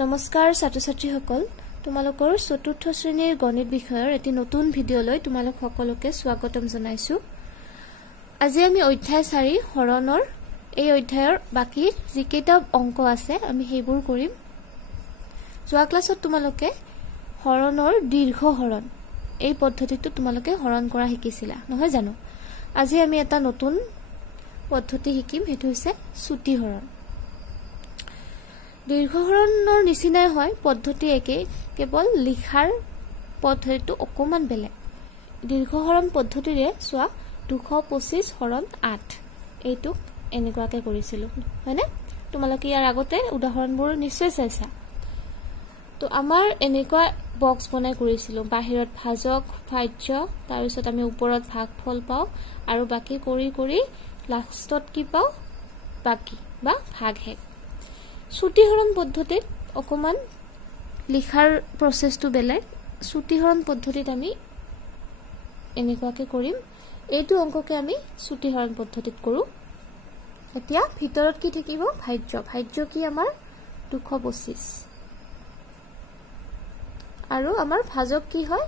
নমস্কাৰ ছাত্ৰ-ছাত্ৰীসকল তোমালোকৰ চতুৰ্থ শ্ৰেণীৰ গণিত বিষয়ৰ এটি নতুন ভিডিঅলৈ তোমালোক সকলোকে স্বাগতম জনাইছো। আজি আমি অধ্যায় 4 হৰণৰ এই অধ্যায়ৰ বাকি যিকেইটা অংক আছে আমি সেইবোৰ কৰিম। যোৱা ক্লাছত তোমালোকে হৰণৰ দীৰ্ঘ হৰণ এই পদ্ধতিটো তোমালোকে হৰণ কৰা শিকিছিলা নহয় জানো? আজি আমি এটা নতুন পদ্ধতি শিকিম, হেতু হৈছে চুটি হৰণ। দীৰ্ঘ হৰণৰ নিচিনাই হয়, পদ্ধতি একেই, কেৱল লিখাৰ পদ্ধতিটো অকমান বেলেগ। দীৰ্ঘ হৰণ পদ্ধতিৰে চোৱা 225 হৰণ 8 এইটো এনেকুৱাকে কৰিছিলো হয়নে? তোমালোকে ইয়াৰ আগতে উদাহৰণবোৰ নিশ্চয় চাইছা। তো আমাৰ এনেকুৱা বক্স বনাই কৰিছিলো, বাহিৰত ভাজক ভাজ্য, তাৰ পিছত আমি ওপৰত ভাগফল পাও আৰু বাকি কৰি কৰি লাষ্টত কি পাও? বাকি বা ভাগহেগ। চুটি হৰণ পদ্ধতিত অকমান লিখাৰ প্ৰসেসটো বেলেগ। চুটি হৰণ পদ্ধতিত আমি এনেকুৱাকে কৰিম। এইটো অংককে আমি চুটি হৰণ পদ্ধতিত কৰো। এতিয়া ভিতৰত কি থাকিব? ভাজ্য। ভাজ্য কি আমাৰ 225 আৰু আমাৰ ভাজক কি হয়?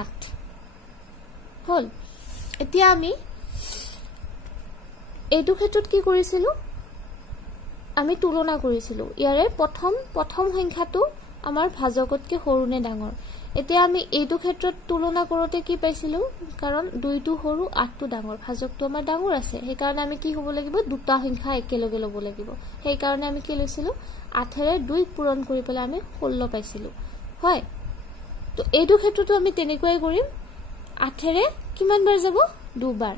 8 হল। এতিয়া আমি এইটো ক্ষেত্ৰত কি কৰিছিলো? আমি তুলনা কৰিছিলো। ইয়াৰে প্ৰথম সংখ্যাটো আমাৰ ভাজকতকৈ সৰু নে ডাঙৰ। এতিয়া আমি এইটো ক্ষেত্ৰত তুলনা কৰোতে কি পাইছিলো? কাৰণ 2টো সৰু 8টো ডাঙৰ, ভাজকটো আমাৰ ডাঙৰ আছে, সেই কাৰণে আমি কি হ'ব লাগিব? দুটা সংখ্যা একেলগে ল'ব লাগিব। সেই কাৰণে আমি কি লৈছিলো? 8ৰে 2 পূৰণ কৰি পেলাই আমি 16 পাইছিলো হয়। তো এইটো ক্ষেত্ৰতো আমি তেনেকুৱাই কৰিম। 8ৰে কিমান বাৰ যাব? 2 বাৰ।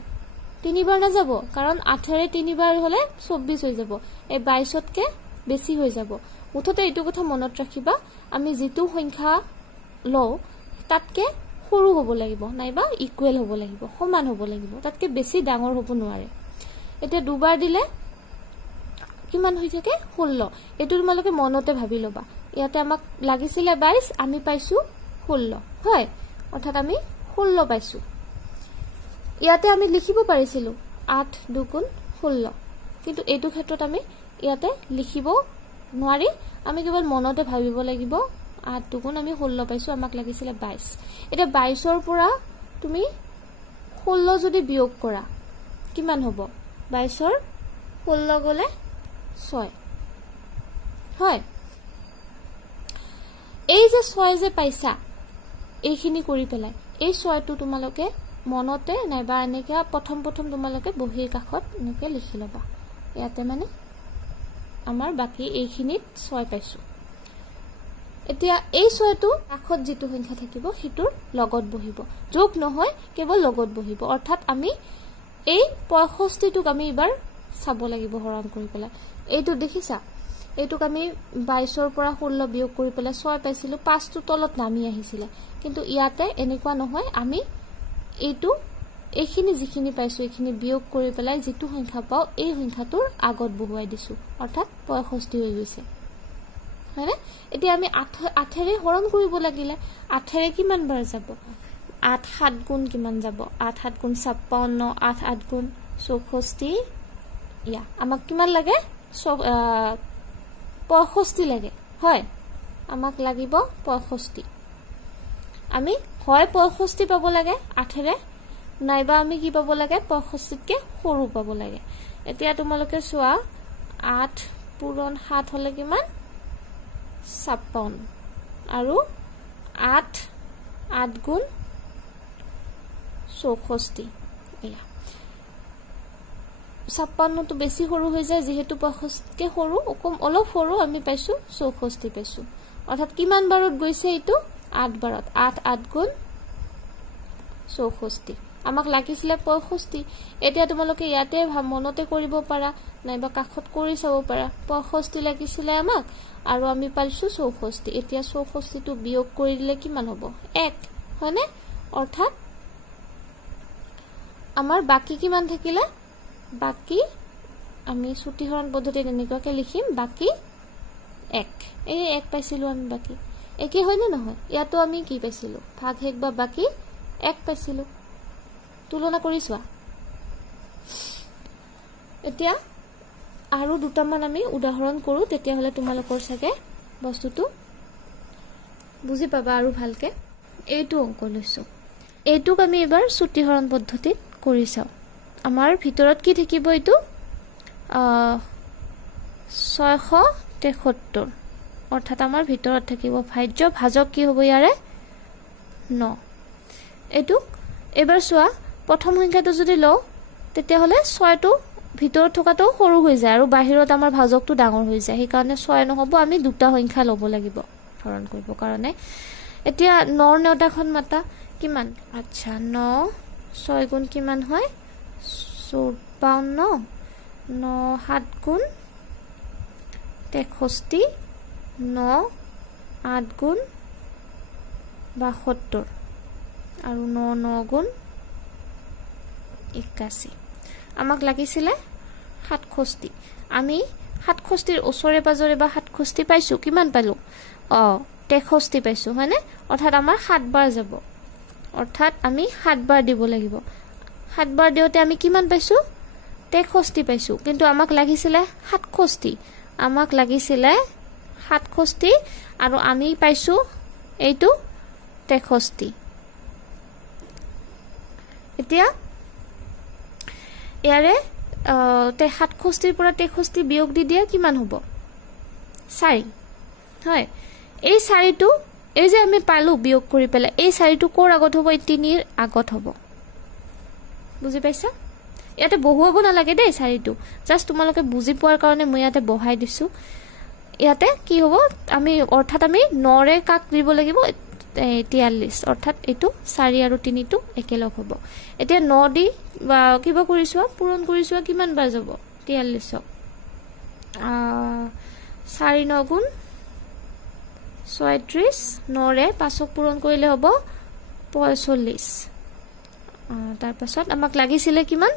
3 বাৰ না যাব, কাৰণ 8ৰে 3 বাৰ হলে 24 হৈ যাব, এই 22তকে বেছি হৈ যাব। মুঠতে এইটো কথা মনত ৰাখিবা, আমি যেটো সংখ্যা লও তাতকে সৰু হ'ব লাগিব, নাইবা ইকুৱেল হ'ব লাগিব, সমান হ'ব লাগিব, তাতকে বেছি ডাঙৰ হ'ব নোৱাৰে। এতিয়া 2 বাৰ দিলে কিমান হৈ থাকে? 16। এটো তোমালোকে মনতে ভাবি লবা। ইয়াতে আমাক লাগিছিলে 22, আমি পাইছো 16 হয়, অৰ্থাৎ আমি 16 পাইছো। ইয়াতে আমি লিখিব পাৰিছিলো 8 2 16, কিন্তু এইটো ক্ষেত্ৰত আমি ইয়াতে লিখিব নোৱাৰি, আমি কেৱল মনতে ভাবিব লাগিব 8 2 আমি 16 পাইছো, আমাক লাগিছিলে 22। এটা 22ৰ পৰা তুমি 16 যদি বিয়োগ কৰা কিমান হ'ব? 22ৰ 16 গলে 6 হয়। এই যে 6 যে পাইছা এইখিনি কৰি পেলাই, এই 6টো তোমালোকে মনতে নাইবা এনেকা প্ৰথম তোমালোকে বহিৰ কাষত এনেকে লিখি লবা। ইয়াতে মানে আমাৰ বাকি এইখিনিত 6 পাইছো। এতিয়া এই 6টো কাষত যেটো সংখ্যা থাকিব সেটোৰ লগত বহিব, যোগ নহয়, কেৱল লগত বহিব। অৰ্থাৎ আমি এই 65টোক আমি এবাৰ চাব লাগিব হৰণ কৰি পেলাই। এইটো দেখিছা? এইটোক আমি 22ৰ পৰা 16 বিয়োগ কৰি পেলাই 6 পাইছিলো, 5টো তলত নামি আহিছিলে। কিন্তু ইয়াতে এনেকুৱা নহয়, আমি এইটো এইখিনি যিখিনি পাইছো এইখিনি বিয়োগ কৰি পেলাই যেটো সংখ্যা পাও এই সংখ্যাটোৰ আগত বহুৱাই দিছো, অৰ্থাৎ 65 হৈ গৈছে হয়নে? এতিয়া আমি 8ৰে হৰণ কৰিব লাগিলে 8ৰে কিমান বাৰ যাব? 8 7 গুণ কিমান যাব? 8 7 গুণ 56, 8 8 গুণ 64। ইয়া আমাক কিমান লাগে? 65 লাগে হয়, আমাক লাগিব 65। আমি হয় 65 পাব লাগে 8ৰে, নাইবা আমি কি পাব লাগে? 65তকে সৰু পাব লাগে। এতিয়া তোমালোকে চোৱা 8 পূৰণ 7 হলে কিমান? 56 আৰু 8 8 গুণ 64। এয়া 56টো বেছি সৰু হৈ যায়, যিহেতু 65তকে সৰু, অলপ সৰু, আমি পাইছো 64 পাইছো। অৰ্থাৎ কিমান বাৰত গৈছে? এইটো 8 বাৰত। 8 8 গুণ 64, আমাক লাগিছিলে 65। এতিয়া তোমালোকে ইয়াতে মনতে কৰিব পাৰা, নাইবা কাষত কৰি চাব পাৰা। 65 লাগিছিলে আমাক আৰু আমি পাইছো 64। এতিয়া 64টো বিয়োগ কৰি দিলে কিমান হ'ব? 1 হয়নে? অৰ্থাৎ আমাৰ বাকি কিমান থাকিলে? বাকি আমি চুটি হৰণ পদ্ধতিত এনেকুৱাকে লিখিম, বাকি 1। এই 1 পাইছিলো আমি বাকি। একে হয় নে নহয়? ইয়াতো আমি কি পাইছিলো? ভাগহেগ বা বাকি 1 পাইছিলো। তুলনা কৰি চোৱা। এতিয়া আৰু দুটামান আমি উদাহৰণ কৰো তেতিয়া হলে তোমালোকৰ সাগে বস্তুটো বুজি পাবা আৰু ভালকে এইটো অংক লৈছো এইটোক আমি এবাৰ ছুটিহৰণ পদ্ধতিত কৰি চাও আমাৰ ভিতৰত কি থাকিব এইটো 673 অৰ্থাৎ আমাৰ ভিতৰত থাকিব ভাজ্য ভাজক কি হ'ব ইয়াৰে 9 এইটো এবাৰ চোৱা প্ৰথম সংখ্যাটো যদি লও তেতিয়া হলে 6 টো ভিতৰত থকাটো সৰু হৈ যায় আৰু বাহিৰত আমাৰ ভাজকটো ডাঙৰ হৈ যায় সেই কাৰণে 6 নহব আমি দুটা সংখ্যা ল'ব লাগিব হৰণ কৰিব কাৰণে এতিয়া 9 নেউটাখন মাতা কিমান আচ্ছা 9 6 গুণ কিমান হয় 54 9 7 গুণ 63 9 8 গুণ 72 আৰু 9 9 গুণ 81 আমাক লাগিছিলে 67 আমি 67 ৰ ওচৰে পাজৰে বা 67 পাইছো কিমান পালো 63 পাইছো হয়নে অৰ্থাৎ আমাৰ 7 বাৰ যাব অৰ্থাৎ আমি 7 বাৰ দিব লাগিব 7 বাৰ দিওতে আমি কিমান পাইছো 63 পাইছো কিন্তু আমাক লাগিছিলে 67 আমাক লাগিছিলে 67 আৰু আমি পাইছো এইটো 63 এতিয়া ইয়াৰে 67 পৰা 63 বিয়োগ দি দিয়া কিমান হ'ব 4 হয় এই 4 টো এই যে আমি পালো বিয়োগ কৰি পেলে এই 4 টো কোৰ আগত হ'ব এই 3 ৰ আগত হ'ব বুজি পাইছা ইয়াতে বহুৱাব না লাগে দেই 4 টো জাস্ট তোমালোকে বুজি পোৱাৰ কাৰণে মই ইয়াতে বহাই দিছো ইয়াতে কি হ'ব আমি অৰ্থাৎ আমি 9 ৰে কাক দিব লাগিব 43 অৰ্থাৎ এটো 4 আৰু 3 টো একেলগ হ'ব এতিয়া 9 দি বা কিবা কৰিছো পূৰণ কৰিছো কিমান বাৰ যাব 43 4 9 গুণ 36 9 ৰে 5ক পূৰণ কৰিলে হ'ব 45 তাৰ পাছত আমাক লাগিছিলে কিমান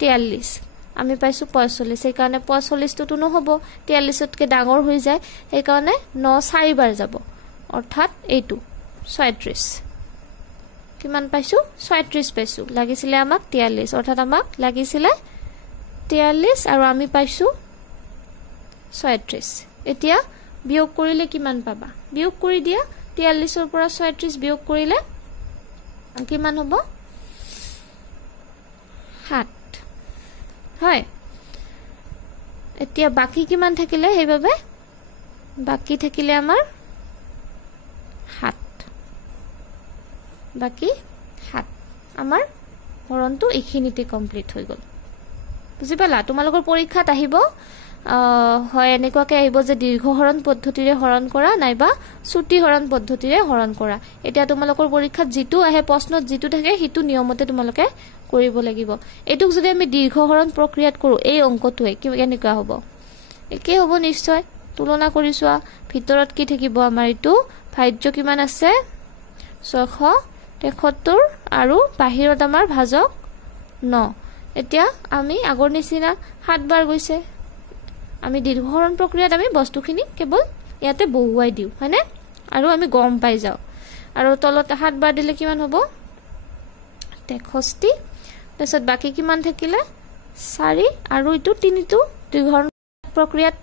43 আমি পাইছো 45 সেই কাৰণে 45 টো নহব 43 তকে ডাঙৰ হৈ যায় সেই কাৰণে 9 4 বাৰ যাব অৰ্থাৎ এইটো 36 কিমান পাইছো 36 পাইছো লাগিছিলে আমাক 43 অৰ্থাৎ আমাক লাগিছিলে 43 আৰু আমি পাইছো 36 এতিয়া বিয়োগ কৰিলে কিমান পাবা বিয়োগ কৰি দিয়া 43 ৰ পৰা 36 বিয়োগ কৰিলে কিমান হ'ব 7 হয় এতিয়া বাকি কিমান থাকিলে হেইভাবে বাকি থাকিলে আমাৰ 7 বাকি 7 আমাৰ হৰণটো এইখিনিতে কমপ্লিট হৈ গল বুজি পালা তোমালোকৰ পৰীক্ষাত আহিব হয় এনেকুৱাকে আহিব যে দীৰ্ঘ হৰণ পদ্ধতিৰে হৰণ কৰা নাইবা ছুটি হৰণ পদ্ধতিৰে হৰণ কৰা এতিয়া তোমালোকৰ পৰীক্ষাত যেটো আহে প্ৰশ্নত যেটো থাকে হিতু নিয়মতে তোমালোকে কৰিব লাগিব এটুক যদি আমি দীৰ্ঘ হৰণ প্ৰক্ৰিয়াত কৰো এই অংকটোৱে কেনেকুৱা হ'ব একে হ'ব নিশ্চয় তুলনা কৰিছোৱা ভিতৰত কি থাকিব আমাৰ ইটো ভাজ্য কিমান আছে 673 আৰু বাহিৰত আমাৰ ভাজক 9 এতিয়া আমি আগৰ নিচিনা 7 বাৰ গৈছে আমি দীৰ্ঘ হৰণ প্ৰক্ৰিয়াত আমি বস্তুখিনি কেৱল ইয়াতে বহুৱাই দিও হয়নে আৰু আমি গম পাই যাও আৰু তলত 7 বাৰ দিলে কিমান হ'ব 63 তাৰছত বাকি কিমান থাকিলে 4 আৰু ইটো 3 টো দীৰ্ঘ হৰণ প্ৰক্ৰিয়াত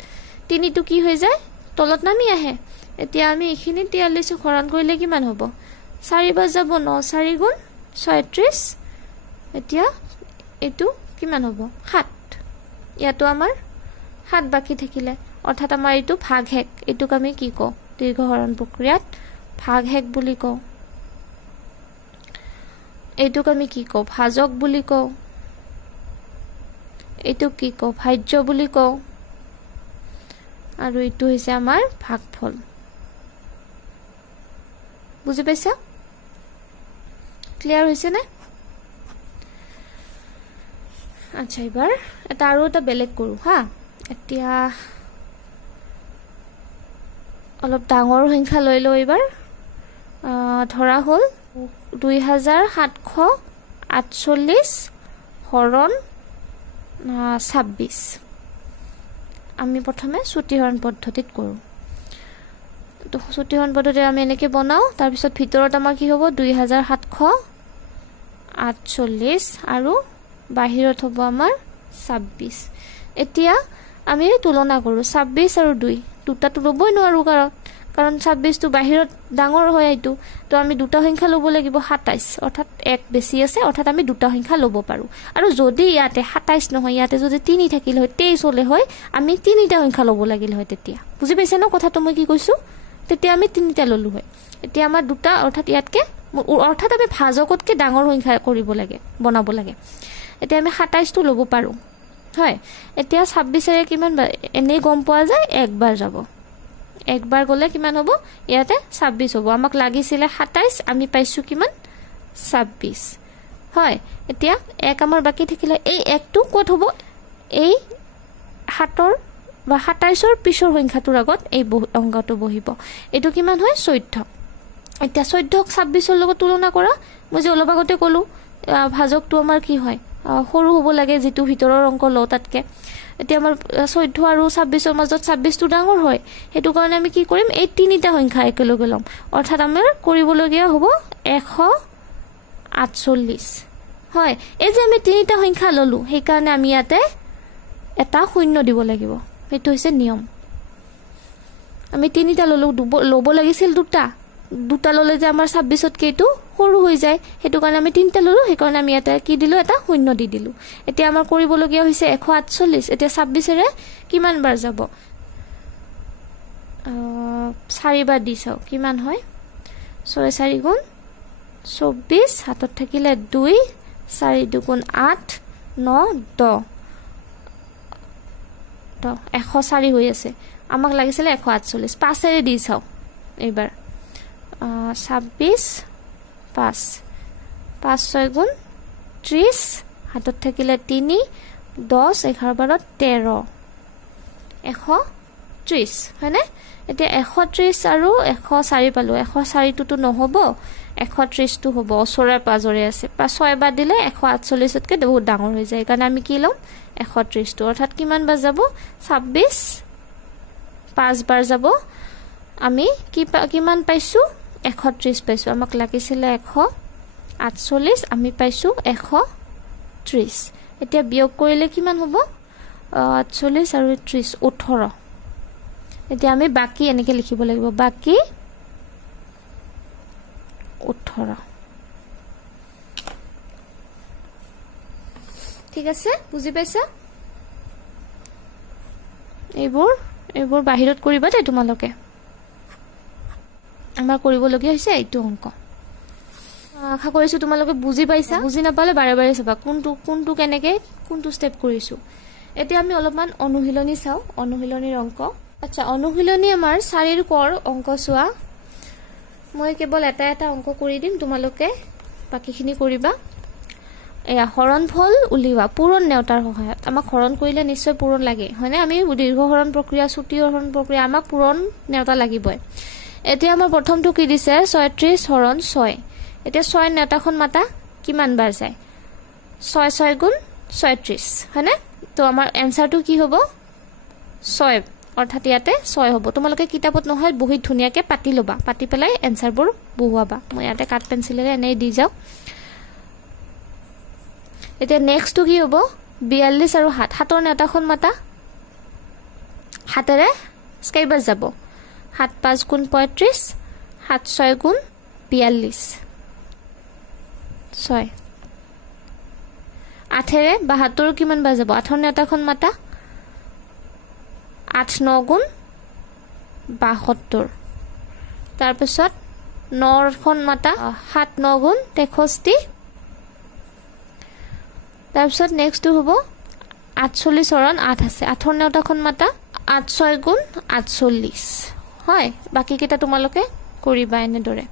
3 টো কি হৈ যায় তলত নামি আহে এতিয়া আমি এখিনি 43 হৰণ কৰিলে কিমান হ'ব 4 বাৰ যাব 9 4 গুণ 36 এতিয়া এটো কিমান হ'ব 7 ইয়াতো আমাৰ 7 বাকি থাকিলে অৰ্থাৎ আমাৰ এটো ভাগহেক এটুক আমি কি কও দীৰ্ঘ হৰণ প্ৰক্ৰিয়াত ভাগহেক বুলি কও এটুক আমি কি কও ভাজক বুলি কও এটুক কি কও ভাজ্য বুলি কও আৰু এটো হৈছে আমাৰ ভাগফল বুজি পাইছা ক্লিয়াৰ হৈছে নে আচ্ছা এবাৰ এটা আৰু এটা বেলেগ কৰো হা এতিয়া অলপ ডাঙৰ সংখ্যা লৈ লও এবাৰ ধৰা হল 2748 হৰণ 26 আমি প্ৰথমে ছুটিহৰণ পদ্ধতিত কৰো তো ছুটিহৰণ পদ্ধতিত আমি এনেকে বনাও তাৰ পিছত ভিতৰত আমাৰ কি হ'ব 2748 আৰু বাহিৰত হ'ব আমাৰ 26 এতিয়া আমি তুলনা কৰোঁ 26 আৰু 2 দুটাটো ল'বই নোৱাৰোঁ কাৰণ 26টো বাহিৰত ডাঙৰ হয় এইটো তো আমি দুটা সংখ্যা ল'ব লাগিব 27 অৰ্থাৎ এক বেছি আছে অৰ্থাৎ আমি দুটা সংখ্যা ল'ব পাৰোঁ আৰু যদি ইয়াতে 27 নহয় ইয়াতে যদি 3 থাকিল হয় 23 হ'লে হয় আমি তিনিটা সংখ্যা ল'ব লাগিল হয় তেতিয়া বুজি পাইছে ন কথাটো মই কি কৈছোঁ তেতিয়া আমি তিনিটা ল'লো হয় এতিয়া আমাৰ দুটা অৰ্থাৎ ইয়াতকে অৰ্থাৎ আমি ভাজকতকৈ ডাঙৰ সংখ্যা কৰিব লাগে বনাব লাগে এতিয়া আমি 27টো ল'ব পাৰোঁ হয় এতিয়া 26ৰে কিমান এনেই গম পোৱা যায় একবাৰ যাব একবাৰ গ'লে কিমান হ'ব ইয়াতে 26 হ'ব আমাক লাগিছিলে 27 আমি পাইছোঁ কিমান 26 হয় এতিয়া এক আমাৰ বাকী থাকিলে এই একটো ক'ত হ'ব এই 7ৰ বা 27ৰ পিছৰ সংখ্যাটোৰ আগত এই অংকটো বহিব এইটো কিমান হয় 14 এতিয়া 14ক 26ৰ লগত তুলনা কৰা মই যে অলপ আগতে ক'লোঁ ভাজকটো আমাৰ কি হয় সৰু হ'ব লাগে যেটো ভিতৰৰ অংক লওঁ তাতকে এতিয়া আমাৰ 14 আৰু 26ৰ মাজত 26টো ডাঙৰ হয় হেতু কাৰণে আমি কি কৰিম এই তিনিটা সংখ্যা একেলগে লম অৰ্থাৎ আমাৰ কৰিবলগীয়া হ'ব 148 হয় এই যে আমি তিনিটা সংখ্যা ললো সেই কাৰণে আমি ইয়াতে এটা শূন্য দিব লাগিব এটো হৈছে নিয়ম আমি তিনিটা ল'ব লাগিছিল দুটা ল'লে যে আমাৰ 26তকৈ এইটো সৰু হৈ যায় হেতু কাৰণে আমি তিনিটা ল'লো সেই কাৰণে আমি ইয়াতে কি দিলো এটা শূন্য দি দিলো এতিয়া আমাৰ কৰিবলগীয়া হৈছে 148 এতিয়া 26ৰে কিমান বাৰ যাব 4 বাৰ দি চাও কিমান হয় 6 4 গুণ 24 হাতত থাকিলে 2 4 2 গুণ 8 9 10 তো 104 হৈ আছে আমাক লাগিছিলে 148 5ৰে দি চাও এইবাৰ 26 5 5 6 গুণ 30 হাতত থাকিলে 3 10 11 12 13 130 হয়নে এতিয়া 130 আৰু 104 পালো 104টো নহ'ব 130টো হ'ব ওচৰে পাজৰে আছে 6 বাৰ দিলে 148তকৈ বহুত ডাঙৰ হৈ যায় কাৰণ আমি কি ল'ম 130টো অৰ্থাৎ কিমান বাৰ যাব 26 5 বাৰ যাব আমি কিমান পাইছো 130 পাইছো আমাক লাগিছিলে 148 আমি পাইছো 130 এতিয়া বিয়োগ কৰিলে কিমান হ'ব 48 আৰু 30 18 এতিয়া আমি বাকি এনেকৈ লিখিব লাগিব বাকি 18 ঠিক আছে বুজি পাইছা এইবোৰ বাহিৰত কৰিবা দে তোমালোকে আমাৰ কৰিবলগীয়া হৈছে এইটো অংক আশা কৰিছো তোমালোকে বুজি পাইছা বুজি নাপালে বাৰে বাৰে চাবা কোনটো কেনেকৈ কোনটো ষ্টেপ কৰিছো এতিয়া আমি অলপমান অনুশীলনী চাও অনুশীলনীৰ অংক আচ্ছা অনুশীলনী আমাৰ 4ৰ কৰ অংক চোৱা মই কেৱল এটা অংক কৰি দিম তোমালোকে বাকিখিনি কৰিবা এয়া হৰণফল উলিওৱা পূৰণ নেওতাৰ সহায়ত আমাক হৰণ কৰিলে নিশ্চয় পূৰণ লাগে হয়নে আমি দীৰ্ঘ হৰণ প্ৰক্ৰিয়া ছুটি হৰণ প্ৰক্ৰিয়া আমাক পূৰণ নেওতা লাগিবই এতিয়া আমাৰ প্ৰথমটো কি দিছে 36 হৰণ 6 এতিয়া 6 নেওতাখন মাতা কিমান বাৰ যায় 6 6 গুণ 36 হয়নে তো আমাৰ এনসাৰটো কি হ'ব 6 অৰ্থাৎ ইয়াতে 6 হ'ব তোমালোকে কিতাপত নহয় বহুত ধুনিয়াকে পাতি লবা পাতি পেলাই এনসাৰবোৰ বহুৱাবা মই ইয়াতে কাট পেন্সিলেৰে এনে দি যাও এতিয়া নেক্সটটো কি হ'ব 42 আৰু 7 হাতৰ নেওতাখন মাতা হাতেৰে স্কেইবাৰ যাব 7 5 গুণ 35 7 6 গুণ 42 6 8ৰে 72 কিমান বাৰ যাব 8ৰ নেওতাখন মাতা 8 9 গুণ 72 তাৰ পিছত 9 খন মাতা 7 9 গুণ 63 তাৰ পিছত নেক্সটটো হ'ব 48 হৰণ 8 আছে 8ৰ নেওতাখন মাতা 8 6 গুণ 48 হয় বাকি কেইটা তোমালোকে কৰিবা এনেদৰে